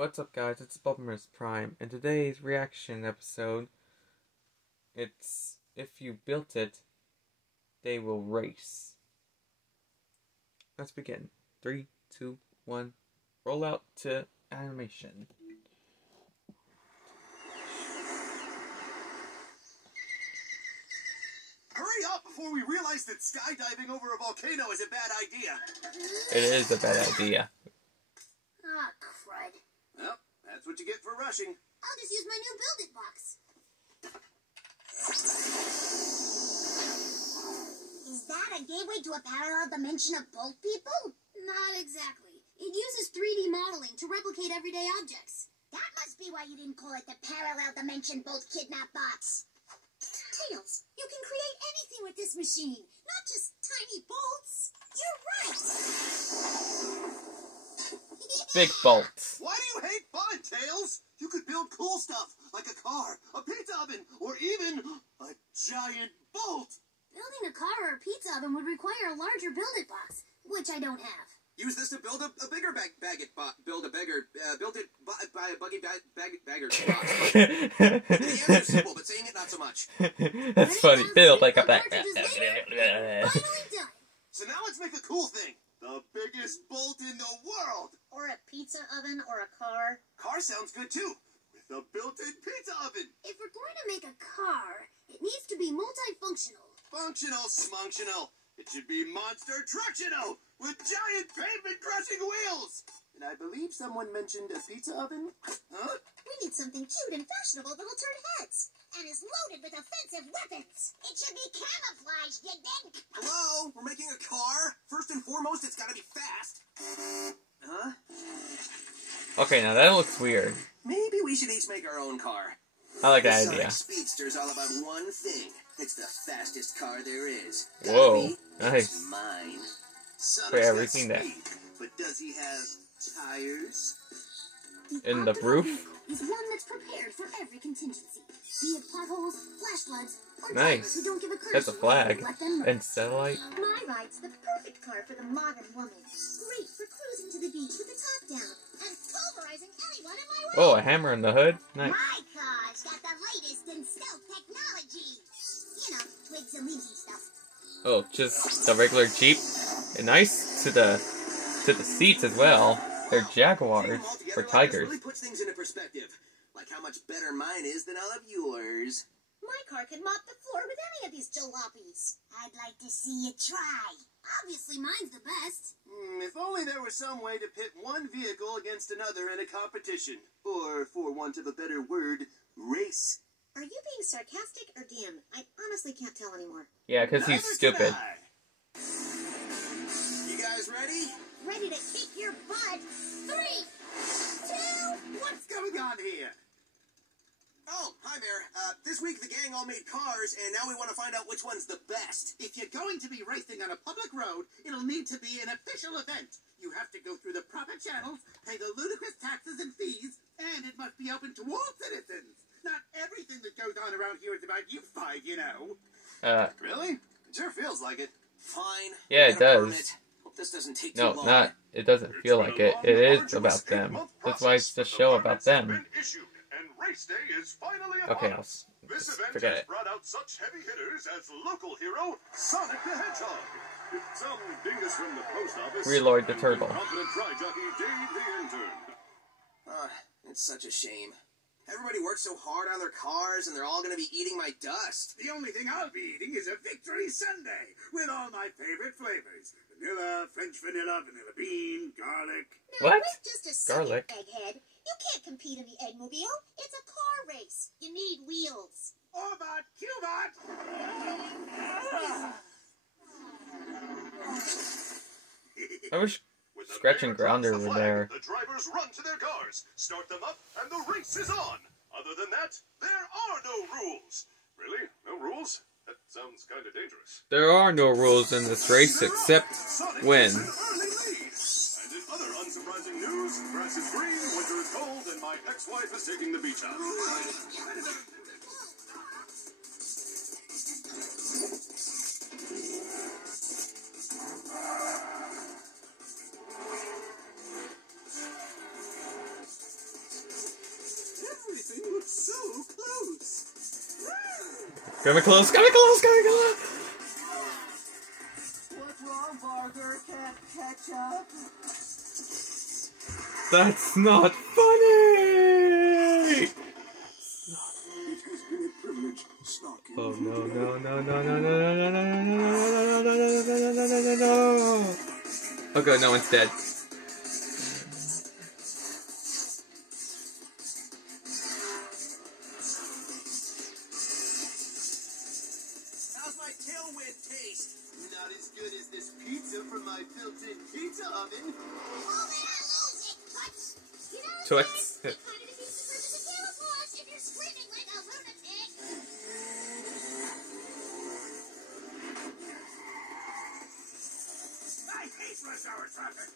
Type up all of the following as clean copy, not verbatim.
What's up, guys? It's Bumblemus Prime, and today's reaction episode, it's if you built it, they will race. Let's begin. 3, 2, 1, roll out to animation. Hurry up before we realize that skydiving over a volcano is a bad idea. It is a bad idea. Ah, crud. Well, that's what you get for rushing. I'll just use my new Build It box. Is that a gateway to a parallel dimension of bolt people? Not exactly. It uses 3D modeling to replicate everyday objects. That must be why you didn't call it the parallel dimension bolt kidnap box. Tails, you can create anything with this machine, not just tiny bolts. You're right. Big bolts. Why do you hate fun, Tails? You could build cool stuff, like a car, a pizza oven, or even a giant bolt. Building a car or a pizza oven would require a larger Build It box, which I don't have. Use this to build a bigger bagger box. Build a bagger box. The answer's simple, but saying it not so much. That's funny. Build like a bag. Finally done. So now let's make a cool thing. The biggest bolt in the world. Or a pizza oven or a car. Car sounds good too. With a built-in pizza oven. If we're going to make a car, it needs to be multifunctional. Functional smunctional. It should be monster tructional with giant pavement-crushing wheels. And I believe someone mentioned a pizza oven. Huh? We need something cute and fashionable that'll turn heads. And is loaded with offensive weapons. It should be camouflaged, you think? Hello? We're making a car? First and foremost, it's gotta be fast. Huh? Okay, now that looks weird. Maybe we should each make our own car. I like The that Sonic idea. Speedster's all about one thing. It's the fastest car there is. Whoa, nice. It's mine. Sonic's Wait, have we got seen that? speed, but does he have tires? In the roof? Is one that's prepared for every contingency. Be it potholes, flash floods, or Nice. drivers who don't give a curse. That's a flag. Let them know. And satellite. My ride's the perfect car for the modern woman. Great for cruising to the beach with the top down and pulverizing anyone in my way. Oh, a hammer in the hood? Nice. My car's got the latest in stealth technology. You know, twigs and leafy stuff. Oh, just the regular Jeep. And nice to the seats as well. They're Jaguars or Tigers. Really puts things into perspective. Like how much better mine is than all of yours. My car can mop the floor with any of these jalopies. I'd like to see you try. Obviously, mine's the best. If only there was some way to pit one vehicle against another in a competition. Or, for want of a better word, race. Are you being sarcastic or damned? I honestly can't tell anymore. Yeah, because he's stupid. You guys ready? Ready to kick your butt. 3, 2, What's going on here? Oh, hi there. This week the gang all made cars, and now we want to find out which one's the best. If you're going to be racing on a public road, it'll need to be an official event. You have to go through the proper channels, pay the ludicrous taxes and fees, and it must be open to all citizens. Not everything that goes on around here is about you five, you know. Really? It sure feels like it. Fine. Yeah, it does. Hope this doesn't take too No, long. not. It doesn't feel like it. It is about them. That's why it's the show about them. Okay, I'll forget it. Brought out such heavy hitters as local hero Sonic the Hedgehog. Some dingus from the post office. Reload the turtle. Confident dry jockey Dave the intern. It's such a shame. Everybody works so hard on their cars, and they're all going to be eating my dust. The only thing I'll be eating is a victory sundae with all my favorite flavors. Vanilla, French vanilla, vanilla bean, garlic. Now, What? wait just a Garlic. second, Egghead. You can't compete in the Eggmobile. It's a car race. You need wheels. Orbot, Cubot! I wish With the Scratch and mayor drops Grounder the were flag, there. The drivers run to their cars, start them up, and the race is on. Other than that, there are no rules. Really? No rules? That sounds kind of dangerous. There are no rules in this race except Sonic win. is an early lead. And in other unsurprising news, grass is green, winter is cold, and my ex-wife is taking the beach out. Coming close, coming close, coming close! What's wrong, Barker? Can't catch up? That's not funny! Oh no no no no no no no no no no no no no. Oh good, no one's dead. How's my tailwind taste? Not as good as this pizza from my built-in pizza oven. Toots. I hate rush hour traffic.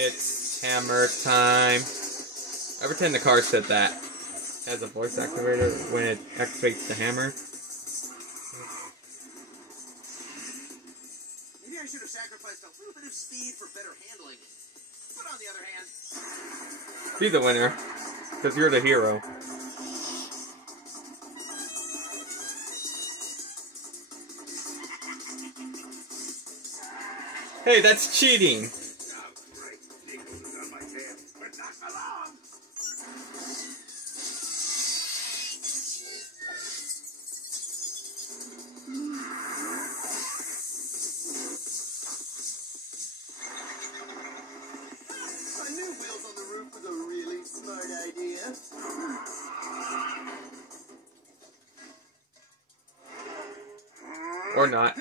It's hammer time. I pretend the car said that. It has a voice activator when it activates the hammer. Maybe I should have sacrificed a little bit of speed for better handling. But on the other hand, Be the winner, because you're the hero. Hey, that's cheating! I knew wheels on the roof was a really smart idea. Or not.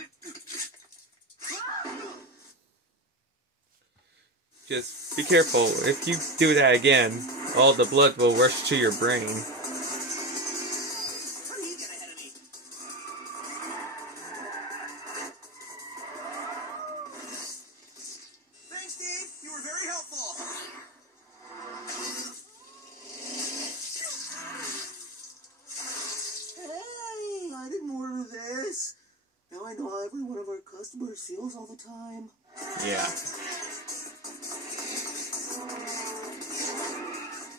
Just be careful. If you do that again, all the blood will rush to your brain. How do you get ahead of me? Thanks, Steve. You were very helpful. Hey, I didn't order this. Now I know how every one of our customers feels all the time. Yeah.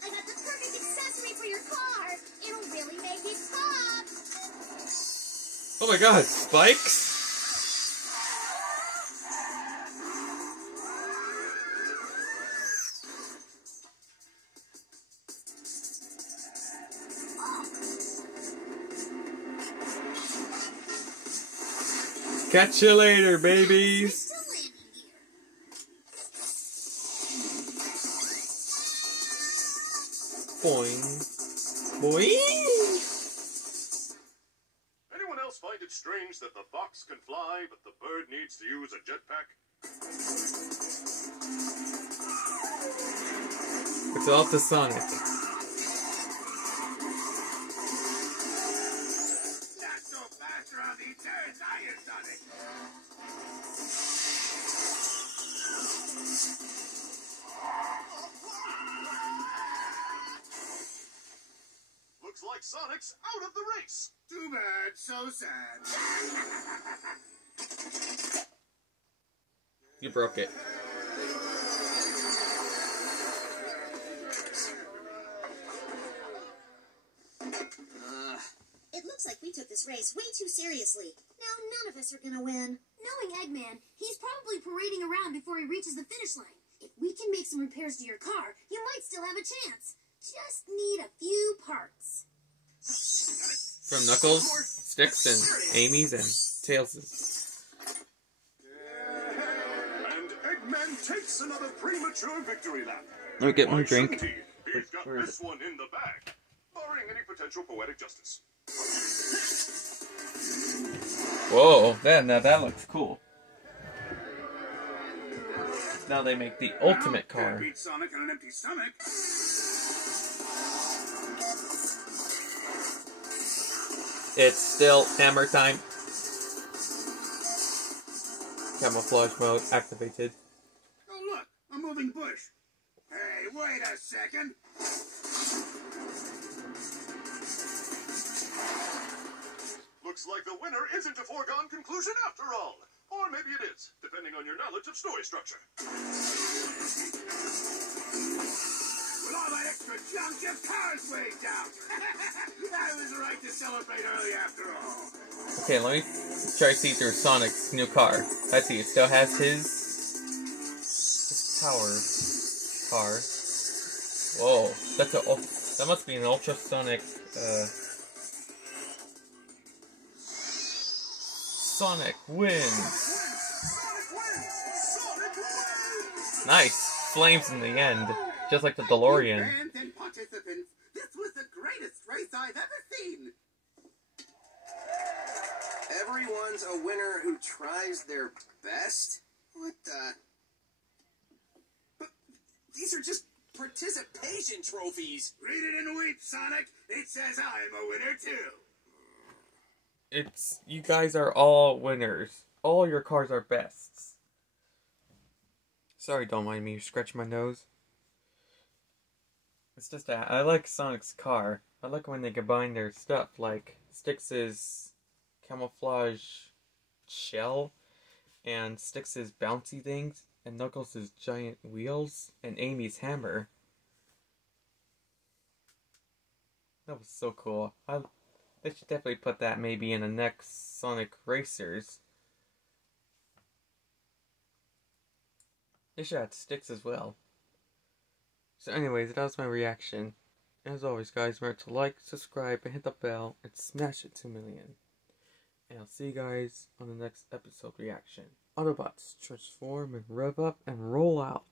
I got the perfect accessory for your car. It'll really make it pop. Oh my god, spikes? Catch you later, babies! Still landing gear. Boing. Boing! Anyone else find it strange that the fox can fly, but the bird needs to use a jetpack? It's all to Sonic. Not so fast around these turns, are you, Sonic? Looks like Sonic's out of the race. Too bad, so sad. You broke it. It looks like we took this race way too seriously. Now none of us are gonna win. Knowing Eggman, he's probably parading around before he reaches the finish line. If we can make some repairs to your car, you might still have a chance. Just need a few parts. From Knuckles, Sticks, and Amy's, and Tails'. And Eggman takes another premature victory lap. Let me get my Why drink. shouldn't he? He's got Where is this one in the bag, barring any potential poetic justice. Whoa, now that looks cool. Now they make the ultimate car. Can't beat Sonic on an empty stomach. It's still hammer time. Camouflage mode activated. Oh, look, a moving bush. Hey, wait a second. Looks like the winner isn't a foregone conclusion after all. Or maybe it is, depending on your knowledge of story structure. With all that extra junk, your car's weighed down. I was right to celebrate early after all. Okay, let me try to see through Sonic's new car. Let's see, it still has his power car. Whoa, that must be an ultrasonic, Sonic wins! Nice! Flames in the end, just like the DeLorean. Fans and participants, this was the greatest race I've ever seen. Everyone's a winner who tries their best? What the? But these are just participation trophies. Read it and weep, Sonic. It says I'm a winner too. You guys are all winners. All your cars are bests. Sorry, don't mind me scratching my nose. It's just that I like Sonic's car. I like when they combine their stuff, like Styx's camouflage shell, and Styx's bouncy things, and Knuckles' giant wheels, and Amy's hammer. That was so cool. They should definitely put that maybe in the next Sonic Racers. They should add Styx as well. So anyways, that was my reaction. As always guys, remember to like, subscribe, and hit the bell, and smash it to 1 million. And I'll see you guys on the next episode reaction. Autobots, transform and rev up and roll out.